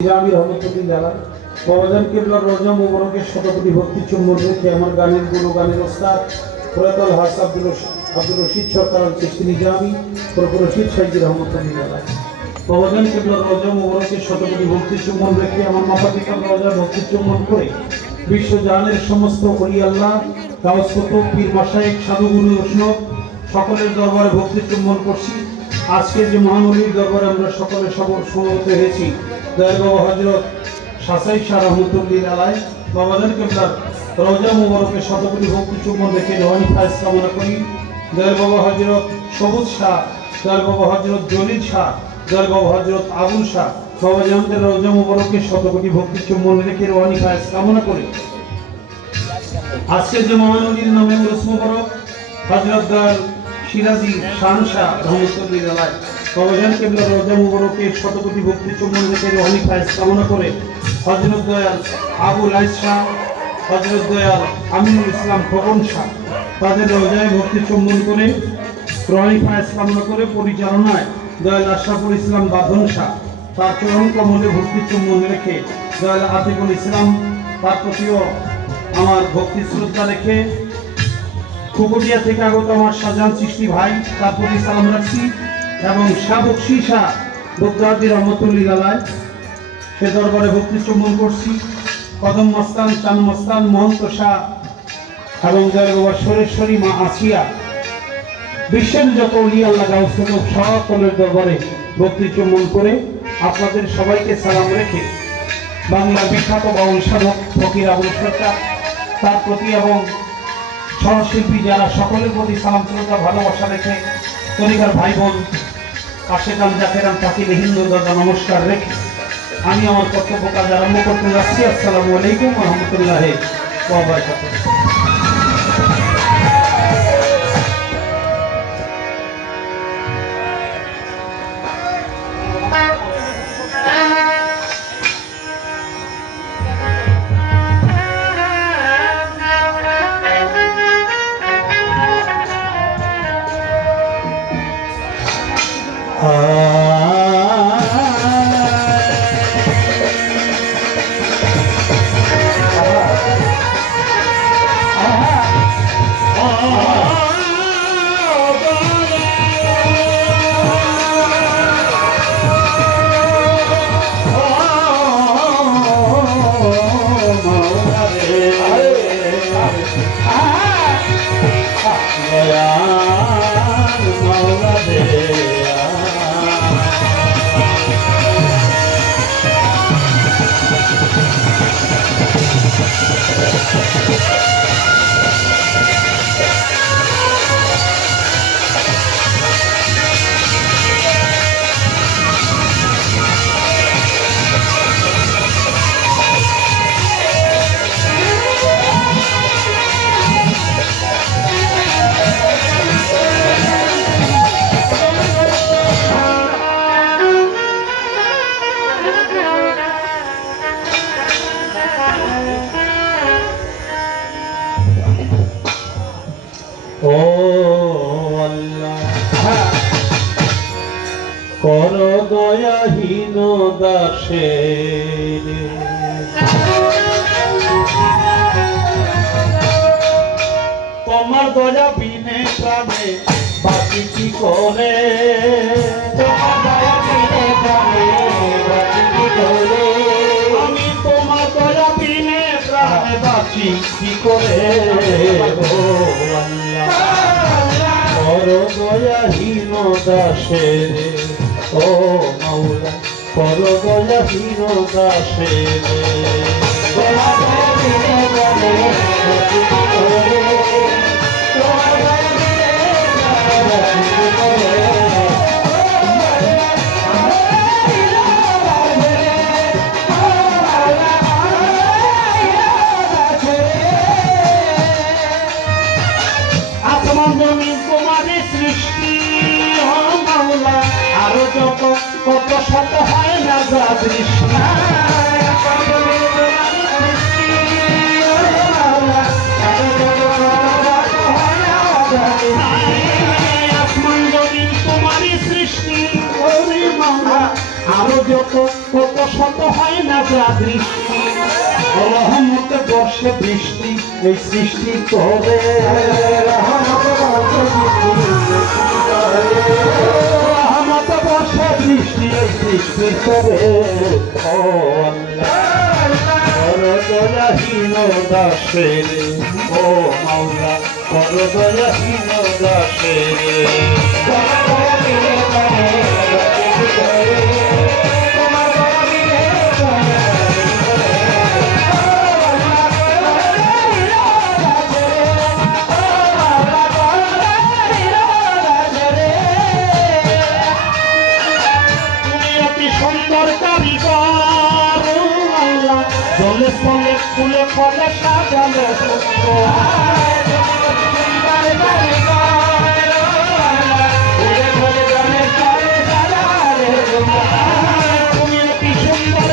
আমি রহমতুল্লাহ জালাল বাবাজান কেবলার রোজা মুবারকের শতকোটি ভক্তি চুম্বন রেখে আমার গানের গানের ওস্তাদ প্রয়াত হাস আব্দুল রশিদ সরকার চিশতি নিজামী রশিদ সাইজি রহমতুল্লাহ জালাল বাবাজান কেবলার রোজা মুবারকের শতকোটি ভক্তি চুম্বন রেখে আমার মাফাতিকার রোজা ভক্তি চুম্বন করে বিশ্বজাহানের সমস্ত ওলি আল্লাহ গাউস কুতুব পীর মাশায়েখ সাধুগুরু বৈষ্ণব সকলের দরবারে ভক্তি চুম্বন করছি। আজকে যে মহানবীর দরবারে আমরা সকলে সমবেত হয়েছি দয়াল বাবা হযরত শাসাই শাহ রহমতুল্লাহ আলাইহি বাবাজান কেবলার রওজা মুবারকের শতকোটি ভক্তি চুম্বন রেখে রওয়ানি ফায়েজ কামনা করি। দয়াল বাবা হযরত সবুজ শাহ, দয়াল বাবা হযরত জলিল শাহ, দয়াল বাবা হযরত আবুল শাহ বাবাজানদের রওজা মুবারকের শতকোটি ভক্তি চুম্বন রেখে রওয়ানি ফায়েজ কামনা করি। আজকে যে মহানবীর নামে উরুস মুবারক হযরত দয়াল সিরাজি শান শাহ রহমতুল্লাহ আলাইহি বাবাজান কেবলার রওজা মুবারকের শতকোটি ভক্তি চুম্বন রেখে রওয়ানি ফায়েজ কামনা করে হযরত দয়াল আবুল আইস শাহ, হযরত দয়াল আমিনুল ইসলাম খোকন শাহ তাদের রওজায় ভক্তি চুম্বন করে রওয়ানি ফায়েজ কামনা করে পরিচালনায় দয়াল আশরাফুল ইসলাম বাঁধন শাহ তার চরণ কমলে ভক্তি চুম্বন রেখে দয়াল আতিকুল ইসলাম তার প্রতিও আমার ভক্তি শ্রদ্ধা রেখে কুকুটিয়া থেকে আগত আমার শাহজাহান চিশতি ভাই তার প্রতি সালাম রাখছি এবং শাহ বকশী শাহ বগদাদি রহমতুল্লাহ আলাইহি সে দরবারে ভক্তি চুম্বন করছি। কদম মস্তান, চান মস্তান, মহন্ত শাহ এবং দয়াল বাবা সরেশ্বরী মা আসিয়া বিশ্বের যত ওলি আল্লাহ গাউস কুতুব সকলের দরবারে ভক্তি চুম্বন করে আপনাদের সবাইকে সালাম রেখে বাংলার বিখ্যাত বাউল সাধক ফকির আবুল সরকার তার প্রতি এবং সহশিল্পী যারা সকলের প্রতি সালাম শ্রদ্ধা ভালোবাসা রেখে তরিকার ভাই বোন আশেকান জাকেরান তাকিল হিন্দু দাদা নমস্কার রেখে আমি আমার কর্তব্য কাজ আরম্ভ করতে যাচ্ছি। আসসালামু আলাইকুম ওয়া রাহমাতুল্লাহি ওয়া বারাকাতুহু। ও আল্লাহ কর দয়াহীন দাসের তোমার দয়া বিনে প্রাণে বাকি কি করে, তোমার দয়া বিনে প্রাণে বাকি কি করে, আমি তোমার দয়া বিনে প্রাণে বাঁচি কি করে। ও আল্লাহ কর দয়াহীন দাসের, ও মাওলা কর দয়াহীন দাসের, তোমার দয়া বিনে প্রাণে বাঁচি কি করে, তোমার দয়া বিনে প্রাণে বাঁচি কি করে। আরো যত কত শত হয় না যা তৃষ্ণা, আসমান জমিন আরো যত কত শত হয় না যা দৃষ্টি রহমত বর্ষে বৃষ্টি এই সৃষ্টি করে রহমত বর্ষে বৃষ্টি এই সৃষ্টি করে ও দয়াহীন দাসের ও মাওলা দয়াহীন দাসের জলে ফলে ফুলে ফলে সাজালে তুমি অতি সুন্দর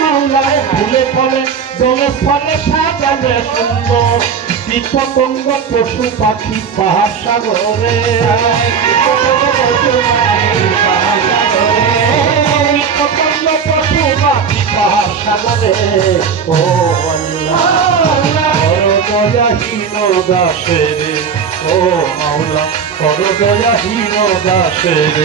মাওলায় ফুলে ফলে জলে ফলে সাজালে সুন্দর কীটপতঙ্গ পশু পাখি পাহাড় সাগরে পশু পাখি পাহাড় সাগরে ও দয়াহীন দাসের ও মাওলা দয়াহীন দাসের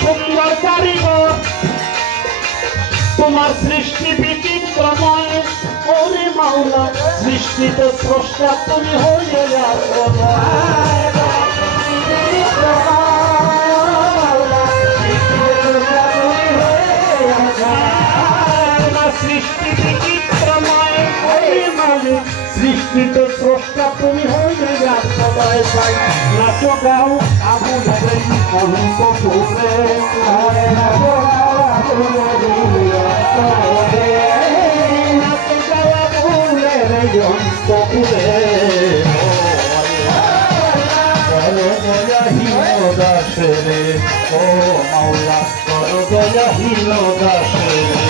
সুন্দর কারিগর তোমার সৃষ্টি বিচিত্রময় ওরে মাওলা সৃষ্টিতে স্রষ্টা তুমি হয়ে যাও তোমার সৃষ্টি বিচিত্রময় ওরে মাওলা সৃষ্টিতে স্রষ্টা তুমি হয়ে যাও সবাই পাই নাচো গাও আবুল অনন্ত পুরে দয়াহীন দাসেরে ও মাওলা দয়াহীন দাসেরে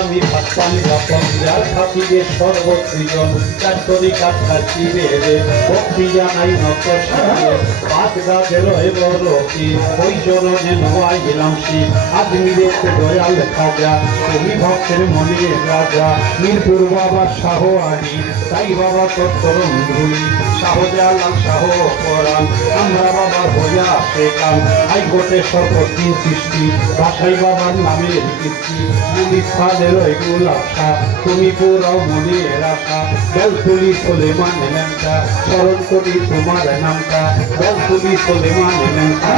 আমি ভাবতাম যখন যার খাতিরে সর্বসৃজন চারটরি কাঠা চিবেরে ভক্তি জানাই নত সারে পাঁচ গাছের বড়ি ওই জননে নোয়াই গেলাম শি আদমিরে দয়াল খাজা তুমি ভক্তের মনে রাজা মিরপুর বাবা শাহ আলী তাই বাবা তত্তরম ধুই শাহজালাল শাহ পরাণ আমরা বাবা হইয়া শেখান হাইকোর্টে সর্বদিন সৃষ্টি বাসাই বাবার নামের কীর্তি পুলিশ ফাদের এগুলো আশা তুমি পুরাও মনের আশা বেলতুলি সোলেমান নামটা স্মরণ করি তোমার নামটা বেলতুলি সোলেমান নামটা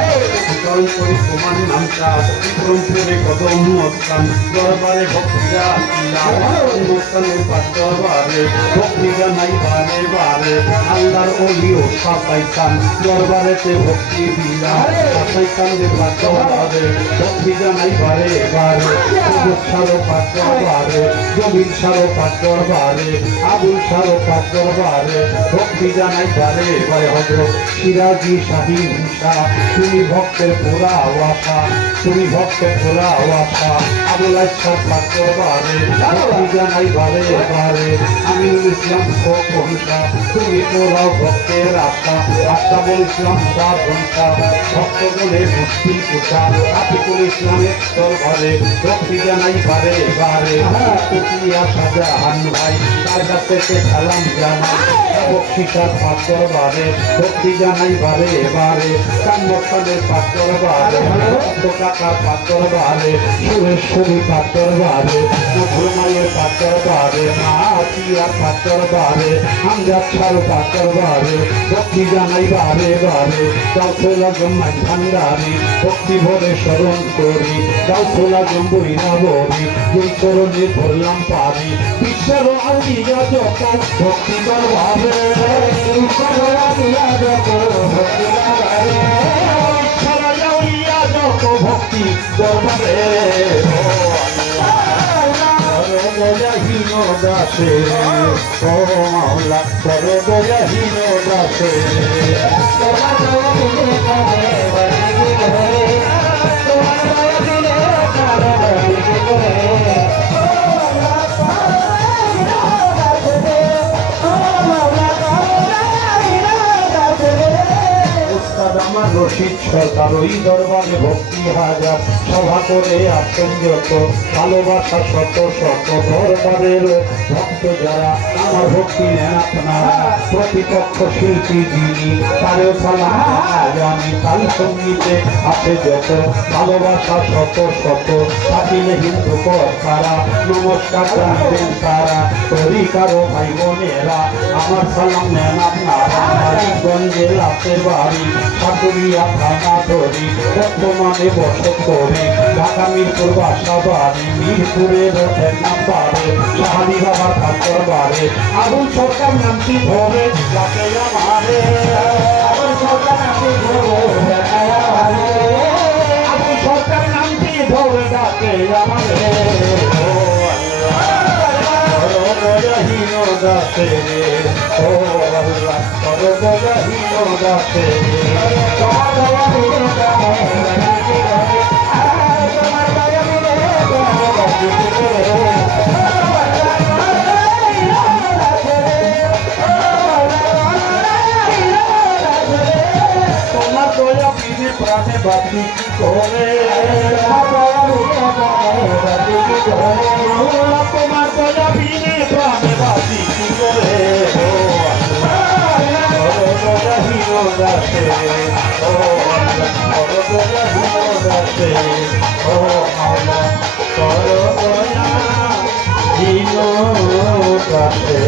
স্মরণ করি তোমার নামটা বিক্রমপুরে কদম স্থান দরবারে ভক্তিরা অনুষ্ঠানের পাঠ দরবারে ভক্তি জানাই বারে বারে আল্লাহর অলিও সাতাইতাম দরবারেতে ভক্তি দিলা সাতাইতামদের পাঠ দরবারে ভক্তি জানাই বারে বারে সারো পাঠ দরবারে জমির সারো পাঠ দরবারে আবুল সারো পাঠ দরবারে ভক্তি জানাই বারে বারে হযরত সিরাজি শাহীন শাহ তুমি ভক্তের পুরা আশা তুমি ভক্তের পুরা আশা আবুল আশার পাঠ দরবারে ভক্তি জানাই বারে বারে আমিনুল ইসলাম খোকন শাহ তুমি পুরা ভক্তের আশা আশরাফুল ইসলাম শাহ ভক্ত বলে মুক্তি পূজা আতিকুল ইসলামের দরবারে ভক্তি জানাই বারে বারে কুটিয়া শাহজাহান ভাই তার কাছে সালাম জানাই বক্সিটার পাঠ দরবারে ভক্তি জানাই বারে বারে কান্নখানের পাঠ দরবারে কাকার পাঠ দরবারে সুরেশ্বরী পাঠ দরবারে নভরমায়ের পাঠ দরবারে মাতিয়ার পাঠ দরবারে আমজাদ ছাড় পাঠ দরবারে ভক্তি জানাই বারে বারে গাউসুল আজম মাই ভান্ডারি ভক্তি ভরে স্মরণ করি গাউসুল আজম বইরা বলি যেই চরণে ধরলাম পারি বিশ্বের আউলিয়া যত ভক্তি দরবারে বিশ্বের আউলিয়া যত ভক্তি দরবারে বিশ্বের আউলিয়া যত ভক্তি দরবারে হীন দাসে ও মাওলা করে হীন দাসে আমার রশিদ সরকার ওই দরবারে ভক্তি হাজার সভা করে আসেন যত ভালোবাসা শত শত দরবারের ভক্ত যারা আমার ভক্তি নেন আপনারা প্রতিপক্ষ শিল্পী যিনি তারেও সালাম জানি তাল সঙ্গীতে আছে যত ভালোবাসা শত শত থাকিলে হিন্দু তারা নমস্কার জানবেন তারা তরিকারও ভাই বোনেরা আমার সালাম নেন আপনারা মানিকগঞ্জে লাতে বাড়ি সাতুরিয়া থানা ধরি বর্তমানে বসত করি ঢাকা মিরপুর বাসা বাড়ি মিরপুরের রথের নাম্বারে শাহালি বাবার ঠাকুর বাড়ে আবুল সরকার নামটি ধরে ডাকে আমারে আবুল সরকার নামটি ধরে আবুল সরকার নামটি ধরে ডাকে আমারে হীন দাসে ও আল্লাহ হীন দাসে তোমার দয়া বিনে প্রাণে বাঁচি কি করে তোমার দয়া বিনে প্রাণে বাঁচি কি করে হীন দাসে ও হীন দাসে ও মাওলা কর দয়া হীন দাসে